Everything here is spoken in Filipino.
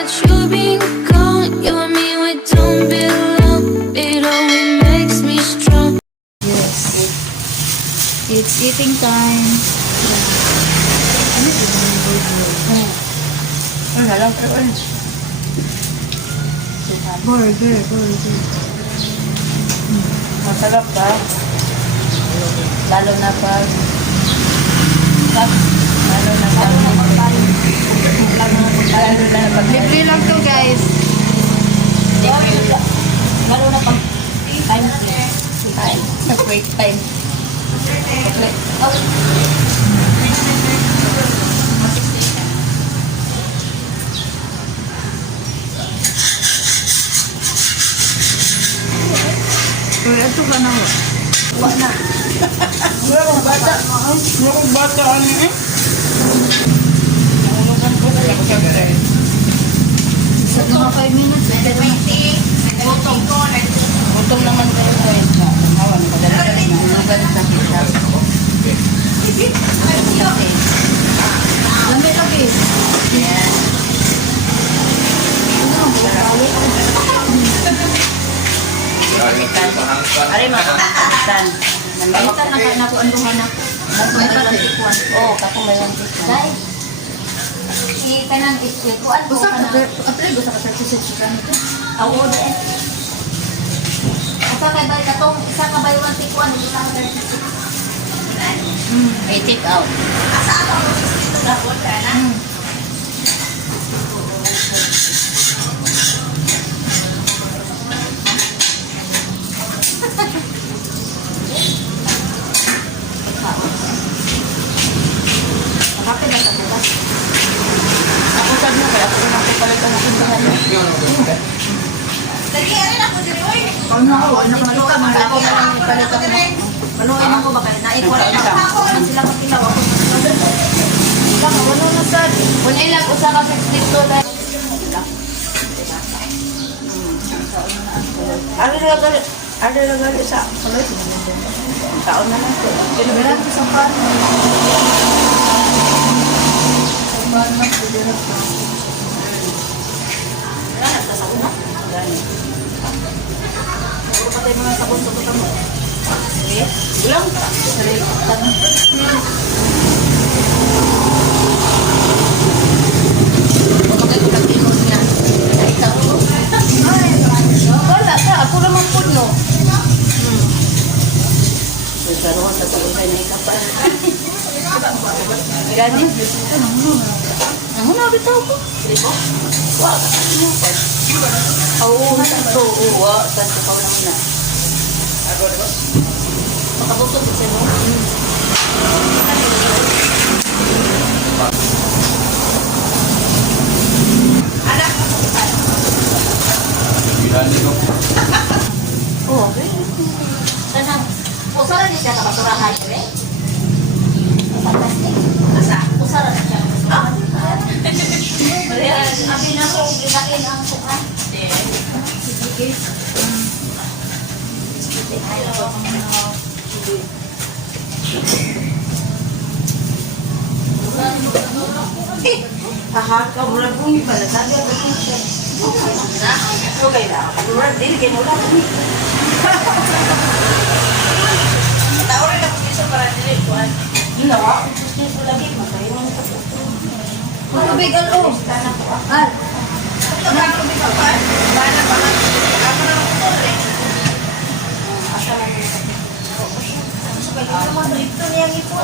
about you being gone. You and me, we don't belong. It only makes me strong. Yes. It's eating time. Ano na lang pero Burger. masarap ba? Lalo na pag Libre lang to, guys. lalo na pag time sa break time. Uy, ito ka na. Wala kong bata. Wala kong bata. Ano eh? Nahulugan ko sa kapag Sa mga 5 minutes, ito na. Utong naman kayo guys. Hawan, madala na. Nahulugan sa kita. Lamit lagi. Ari makakalitan. Kalitan na ka na ko anduhan ako. May patikwan. Oo, kako may one piece na. Dai. Kanang kuan ko kana. Apre gusto ka sa chicken ito. Awo de. Asa kay bay katong isa ka bay one tikwan ito ka 36. May take out. Asa ako mo 60 ka ko kana. Kapit na sa bukas. Ako sabi mo kaya ako nakapalitan ng tindahan. Lagi ano na ko diri oy. Ano ako, ano ka malika man ako na lang ipalitan mo. Paluin ako ba kay naikuha na ako. Nang sila magtilaw ako. Baka wala na sa. Kung ilang usa ka 62 na. Ano na gali sa kulay? Taon na lang. Pinabira ko sa pan. Sa pan na ko diri ko. Wala na sa una. Puro patay mga sabon sa buta mo. Sige. Ulang. Sige. Bakit ko nagtinos niya? Ikaw. Wala ka. Ako naman po no. Karoon sa tulay na ikapal. Gani? Ano na bitaw ko? Libo? Wa ka ano pa? Oo, to wa sa ko naman na. Makabutot sa mo. Anak. Oh, tanang. Usara ni siya nakasurahan eh. Fantastic. Asa? Usara na siya. Abi na ko gilain ang suka. Sige. Kahaka mula bumi pala sabi ako siya. Okay na. Mura din kay mula bumi. Tawarin ako dito para dili kuan. Ginawa ko gusto lagi makayon sa puso. Tubig ano? Al. Ano ang tubig pa? Bana pa. Ako na ko rin. Asa lang. Sa pagkakamaw ito niya ito.